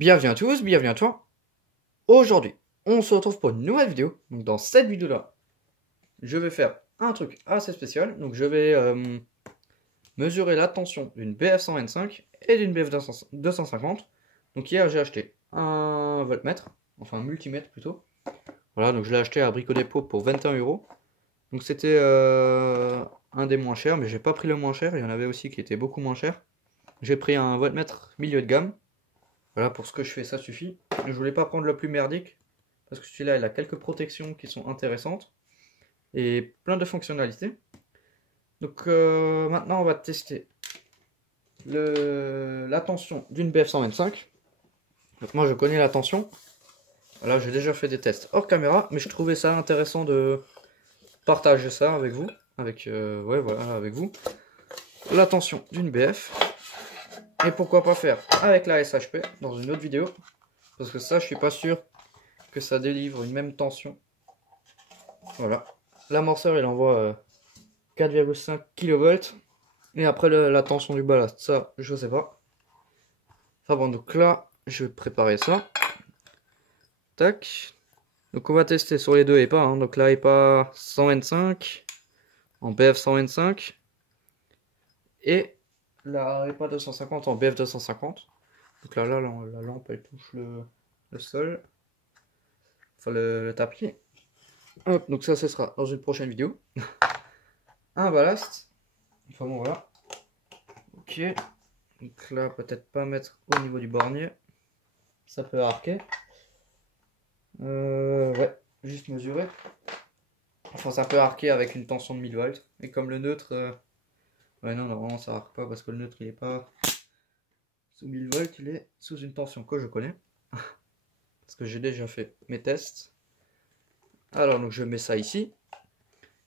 Bienvenue à tous, bienvenue à toi. Aujourd'hui, on se retrouve pour une nouvelle vidéo. Donc dans cette vidéo-là, je vais faire un truc assez spécial. Donc je vais mesurer la tension d'une BF125 et d'une BF250. Donc hier, j'ai acheté un voltmètre, enfin un multimètre plutôt. Voilà, donc je l'ai acheté à Brico Dépôt pour 21 euros. Donc c'était un des moins chers, mais j'ai pas pris le moins cher. Il y en avait aussi qui était beaucoup moins cher. J'ai pris un voltmètre milieu de gamme. Voilà, pour ce que je fais, ça suffit. Je voulais pas prendre le plus merdique, parce que celui-là, il a quelques protections qui sont intéressantes, et plein de fonctionnalités. Donc maintenant, on va tester la tension d'une BF125. Donc moi, je connais la tension. Là, j'ai déjà fait des tests hors caméra, mais je trouvais ça intéressant de partager ça avec vous. Ouais, voilà, avec vous. La tension d'une BF. Et pourquoi pas faire avec la SHP dans une autre vidéo. Parce que ça, je suis pas sûr que ça délivre une même tension. Voilà. L'amorceur, il envoie 4,5 kV. Et après, la tension du ballast, ça, je sais pas. Enfin bon, donc là, je vais préparer ça. Tac. Donc on va tester sur les deux EPA. Hein. Donc là, EPA 125 en BF 125. Et la EPA 250 en BF 250. Donc là, la lampe, elle touche le sol. Enfin, le tapis. Hop, donc ça, ce sera dans une prochaine vidéo. Un ballast. Enfin bon, voilà. Ok. Donc là, peut-être pas mettre au niveau du bornier. Ça peut arquer. Ouais, juste mesurer. Enfin, ça peut arquer avec une tension de 1000 volts. Et comme le neutre... Ouais, non, normalement, ça arque pas parce que le neutre, il est pas sous 1000 volts. Il est sous une tension que je connais. Parce que j'ai déjà fait mes tests. Alors, donc je mets ça ici.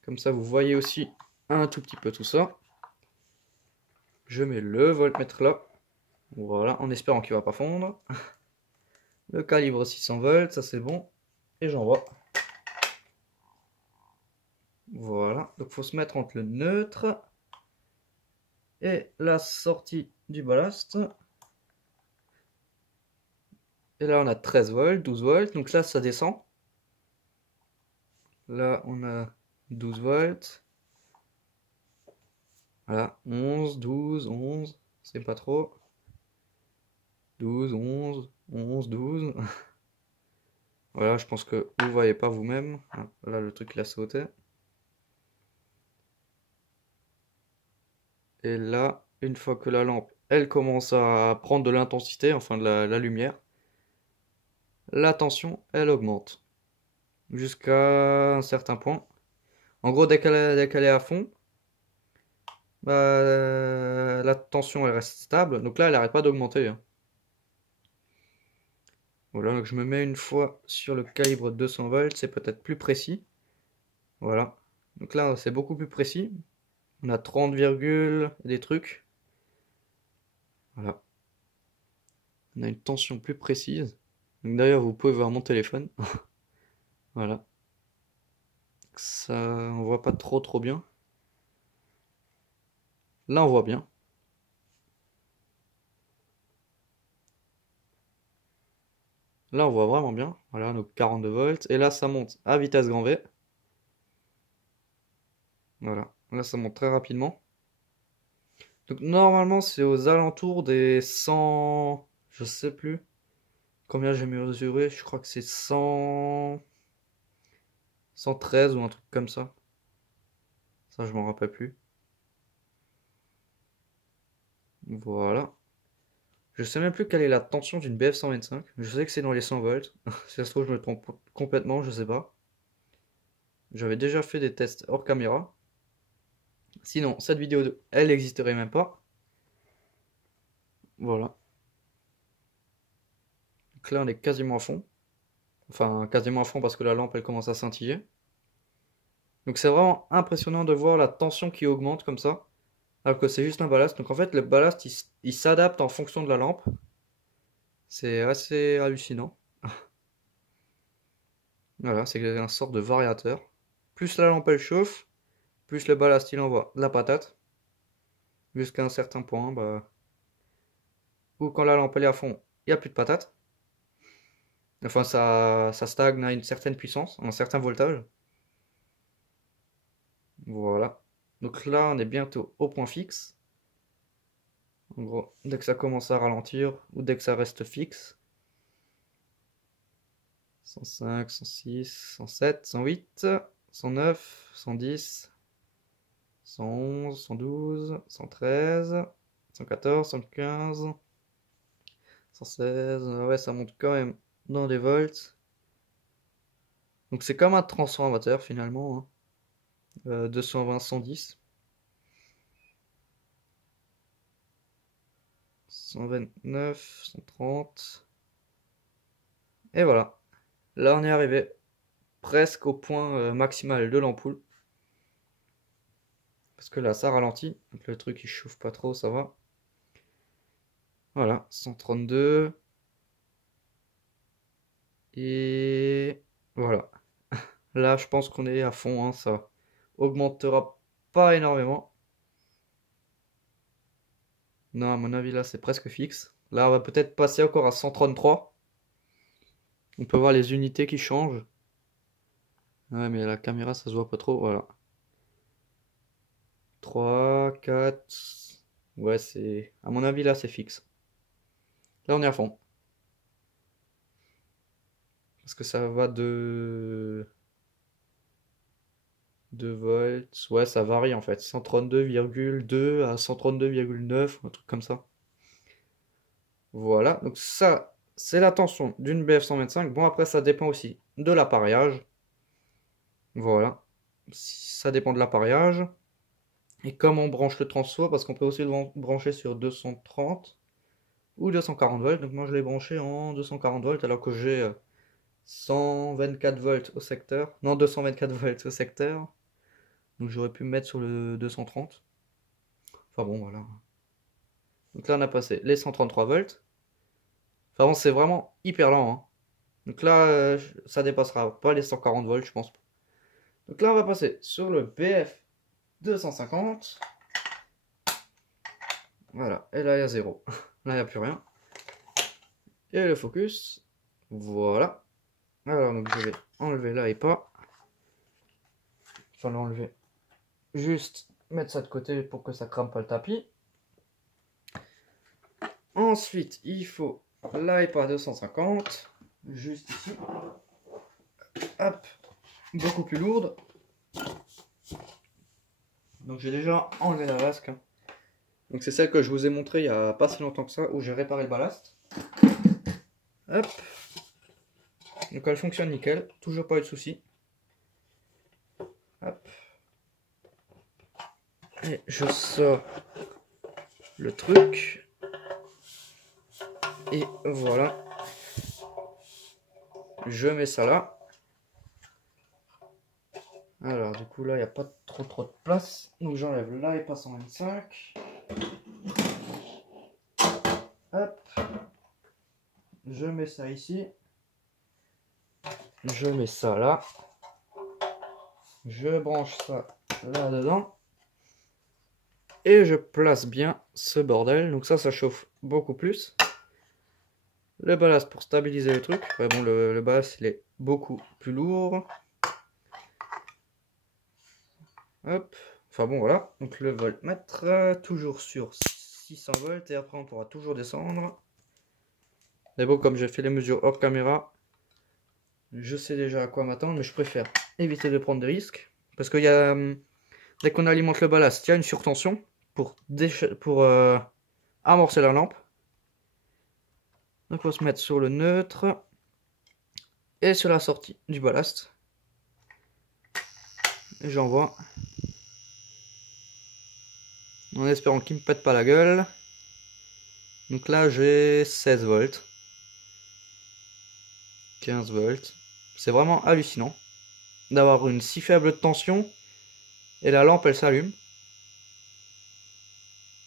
Comme ça, vous voyez aussi un tout petit peu tout ça. Je mets le voltmètre là. Voilà, en espérant qu'il va pas fondre. Le calibre 600 volts, ça c'est bon. Et j'envoie. Voilà, donc il faut se mettre entre le neutre et la sortie du ballast. Et là on a 13 volts, 12 volts, donc là ça descend. Là on a 12 volts. Voilà, 11, 12, 11, c'est pas trop. 12, 11, 11, 12. Voilà, je pense que vous voyez pas vous-même. Là le truc il a sauté. Et là, une fois que la lampe, elle commence à prendre de l'intensité, enfin de la lumière, la tension, elle augmente. Jusqu'à un certain point. En gros, dès qu'elle est à fond, bah, la tension, elle reste stable. Donc là, elle n'arrête pas d'augmenter. Hein. Voilà, donc je me mets une fois sur le calibre 200 volts, c'est peut-être plus précis. Voilà. Donc là, c'est beaucoup plus précis. On a 30, des trucs. Voilà. On a une tension plus précise. Donc d'ailleurs, vous pouvez voir mon téléphone. Voilà. Ça, on voit pas trop bien. Là, on voit bien. Là, on voit vraiment bien. Voilà, donc 42 volts. Et là, ça monte à vitesse grand V. Voilà. Là, ça monte très rapidement. Donc, normalement, c'est aux alentours des 100... Je sais plus combien j'ai mesuré. Je crois que c'est 100... 113 ou un truc comme ça. Ça, je m'en rappelle plus. Voilà. Je sais même plus quelle est la tension d'une BF 125. Je sais que c'est dans les 100 volts. Si ça se trouve, je me trompe complètement, je sais pas. J'avais déjà fait des tests hors caméra. Sinon, cette vidéo, elle n'existerait même pas. Voilà. Donc là, on est quasiment à fond. Enfin, quasiment à fond parce que la lampe, elle commence à scintiller. Donc c'est vraiment impressionnant de voir la tension qui augmente comme ça. Alors que c'est juste un ballast. Donc en fait, le ballast, il s'adapte en fonction de la lampe. C'est assez hallucinant. Voilà, c'est un sort de variateur. Plus la lampe, elle chauffe, plus le ballast, il envoie de la patate. Jusqu'à un certain point, bah... ou quand la lampe, elle est à fond, il n'y a plus de patate. Enfin, ça stagne à une certaine puissance, à un certain voltage. Voilà. Donc là, on est bientôt au point fixe. En gros, dès que ça commence à ralentir, ou dès que ça reste fixe. 105, 106, 107, 108, 109, 110, 111, 112, 113, 114, 115, 116. Ouais, ça monte quand même dans des volts. Donc c'est comme un transformateur finalement, hein. 220, 110. 129, 130. Et voilà. Là, on est arrivé presque au point maximal de l'ampoule. Parce que là, ça ralentit. Donc le truc, il chauffe pas trop, ça va. Voilà, 132. Et voilà. Là, je pense qu'on est à fond, hein, ça augmentera pas énormément. Non, à mon avis, là, c'est presque fixe. Là, on va peut-être passer encore à 133. On peut voir les unités qui changent. Ouais, mais la caméra, ça se voit pas trop. Voilà. 3, 4. Ouais, c'est... À mon avis, là, c'est fixe. Là, on est à fond. Parce que ça va de... 2 volts. Ouais, ça varie en fait. 132,2 à 132,9, un truc comme ça. Voilà. Donc ça, c'est la tension d'une BF125. Bon, après, ça dépend aussi de l'appareillage. Voilà. Ça dépend de l'appareillage. Et comme on branche le transfo, parce qu'on peut aussi le brancher sur 230 ou 240 volts. Donc moi, je l'ai branché en 240 volts alors que j'ai 124 volts au secteur. Non, 224 volts au secteur. Donc j'aurais pu me mettre sur le 230. Enfin bon, voilà. Donc là, on a passé les 133 volts. Enfin bon, c'est vraiment hyper lent, hein. Donc là, ça dépassera pas les 140 volts, je pense. Donc là, on va passer sur le BF 250. Voilà, et là, il y a 0. Là, il n'y a plus rien. Et le focus. Voilà. Alors, donc je vais enlever là et pas. Enfin, l'enlever. Juste mettre ça de côté pour que ça crame pas le tapis. Ensuite, il faut l'iPad 250. Juste ici. Hop. Beaucoup plus lourde. Donc j'ai déjà enlevé la vasque. Donc c'est celle que je vous ai montré il y a pas si longtemps que ça, où j'ai réparé le ballast. Hop. Donc elle fonctionne nickel, toujours pas eu de soucis. Hop. Et je sors le truc. Et voilà. Je mets ça là. Alors du coup là il n'y a pas trop de place. Donc j'enlève là et passe en 25. Hop. Je mets ça ici. Je mets ça là. Je branche ça là dedans. Et je place bien ce bordel. Donc ça chauffe beaucoup plus. Le ballast pour stabiliser le truc. Enfin bon, le ballast il est beaucoup plus lourd. Hop. Enfin bon, voilà. Donc le voltmètre, toujours sur 600 volts. Et après, on pourra toujours descendre. Mais bon, comme j'ai fait les mesures hors caméra, je sais déjà à quoi m'attendre. Mais je préfère éviter de prendre des risques. Parce qu'il y a... dès qu'on alimente le ballast, il y a une surtension pour amorcer la lampe. Donc on va se mettre sur le neutre et sur la sortie du ballast. Et j'envoie. En espérant qu'il ne me pète pas la gueule. Donc là j'ai 16 volts. 15 volts. C'est vraiment hallucinant d'avoir une si faible tension et la lampe elle s'allume.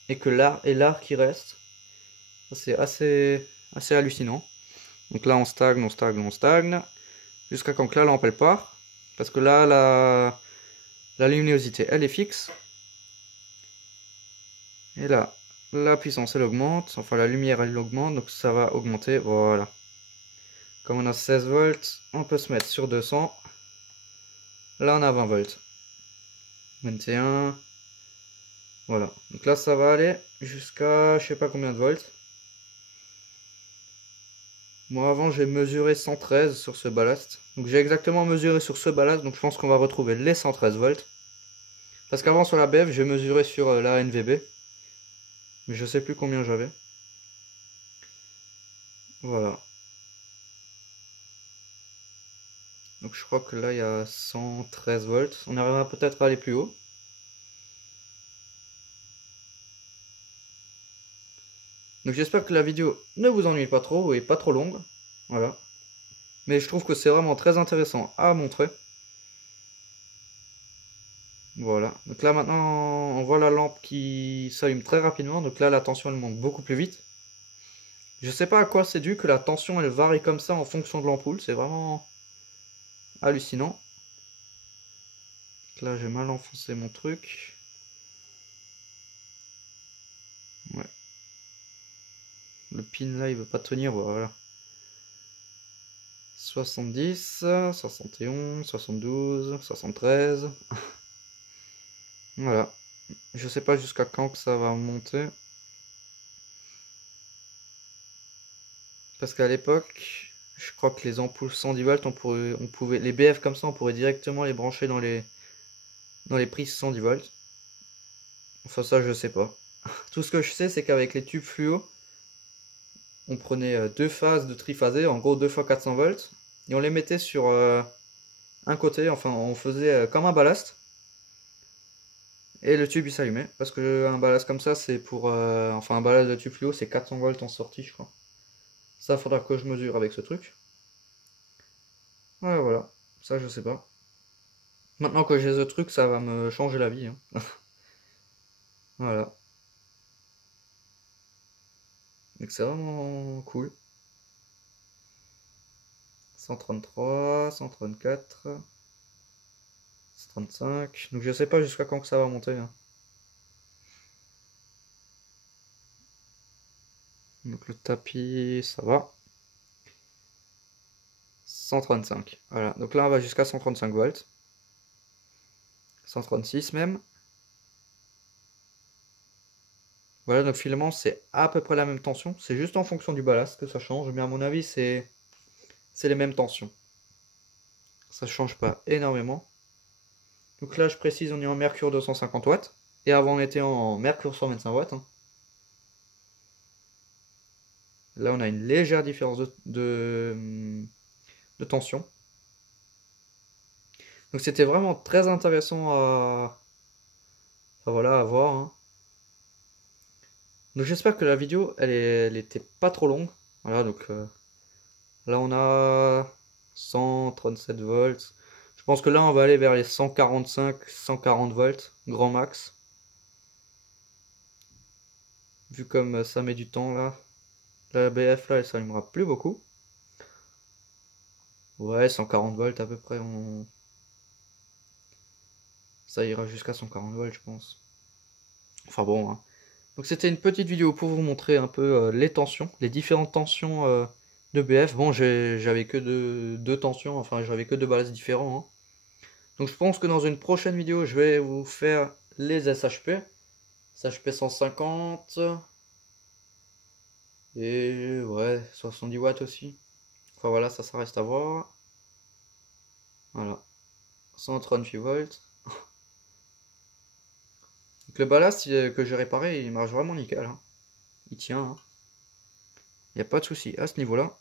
Et que l'arc qui reste. C'est assez hallucinant. Donc là on stagne. Jusqu'à quand que la lampe elle part. Parce que là la luminosité elle est fixe. Et là la puissance elle augmente. Enfin la lumière elle augmente. Donc ça va augmenter. Voilà. Comme on a 16 volts, on peut se mettre sur 200. Là, on a 20 volts. 21. Voilà. Donc là, ça va aller jusqu'à je sais pas combien de volts. Moi, avant, j'ai mesuré 113 sur ce ballast. Donc j'ai exactement mesuré sur ce ballast. Donc je pense qu'on va retrouver les 113 volts. Parce qu'avant, sur la BF, j'ai mesuré sur la NVB. Mais je sais plus combien j'avais. Voilà. Donc je crois que là il y a 113 volts. On arrivera peut-être à aller plus haut. Donc j'espère que la vidéo ne vous ennuie pas trop et pas trop longue. Voilà. Mais je trouve que c'est vraiment très intéressant à montrer. Voilà. Donc là maintenant on voit la lampe qui s'allume très rapidement. Donc là la tension elle monte beaucoup plus vite. Je sais pas à quoi c'est dû que la tension elle varie comme ça en fonction de l'ampoule. C'est vraiment hallucinant. Donc là j'ai mal enfoncé mon truc. Ouais. Le pin là il veut pas tenir, voilà. 70, 71, 72, 73. Voilà. Je sais pas jusqu'à quand que ça va monter. Parce qu'à l'époque, je crois que les ampoules 110 volts, on pouvait, les BF comme ça, on pourrait directement les brancher dans les prises 110 volts. Enfin ça je sais pas. Tout ce que je sais c'est qu'avec les tubes fluo, on prenait deux phases de triphasé, en gros 2 fois 400 volts, et on les mettait sur un côté, enfin on faisait comme un ballast, et le tube il s'allumait, parce que un ballast comme ça c'est pour, enfin un ballast de tube fluo c'est 400 volts en sortie je crois. Ça faudra que je mesure avec ce truc. Ouais voilà, ça je sais pas. Maintenant que j'ai ce truc ça va me changer la vie. Hein. Voilà. Donc c'est vraiment cool. 133, 134, 135. Donc je sais pas jusqu'à quand que ça va monter. Hein. Donc le tapis, ça va. 135. Voilà. Donc là on va jusqu'à 135 volts. 136 même. Voilà, donc finalement c'est à peu près la même tension. C'est juste en fonction du ballast que ça change. Mais à mon avis c'est les mêmes tensions. Ça change pas énormément. Donc là je précise on est en mercure 250 watts. Et avant on était en mercure 125 watts. Hein. Là on a une légère différence de tension. Donc c'était vraiment très intéressant à, enfin, voilà, à voir. Hein. Donc j'espère que la vidéo elle était pas trop longue. Voilà, donc là on a 137 volts. Je pense que là on va aller vers les 145, 140 volts, grand max. Vu comme ça met du temps là. La BF là elle s'allumera plus beaucoup. Ouais, 140 volts à peu près. Ça ira jusqu'à 140 volts je pense. Enfin bon. Hein. Donc c'était une petite vidéo pour vous montrer un peu les tensions, les différentes tensions de BF. Bon, j'avais que deux tensions, enfin j'avais que deux ballasts différents. Hein. Donc je pense que dans une prochaine vidéo, je vais vous faire les SHP. SHP 150. Et ouais, 70 watts aussi. Enfin voilà, ça reste à voir. Voilà. 138 volts. Donc le ballast que j'ai réparé, il marche vraiment nickel. Hein. Il tient. Hein. Il n'y a pas de souci à ce niveau-là.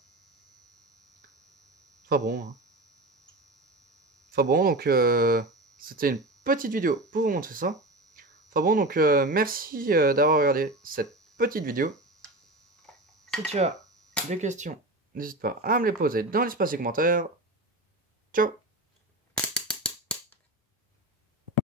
Enfin bon. Hein. Enfin bon, donc c'était une petite vidéo pour vous montrer ça. Enfin bon, donc merci d'avoir regardé cette petite vidéo. Si tu as des questions, n'hésite pas à me les poser dans l'espace des commentaires. Ciao!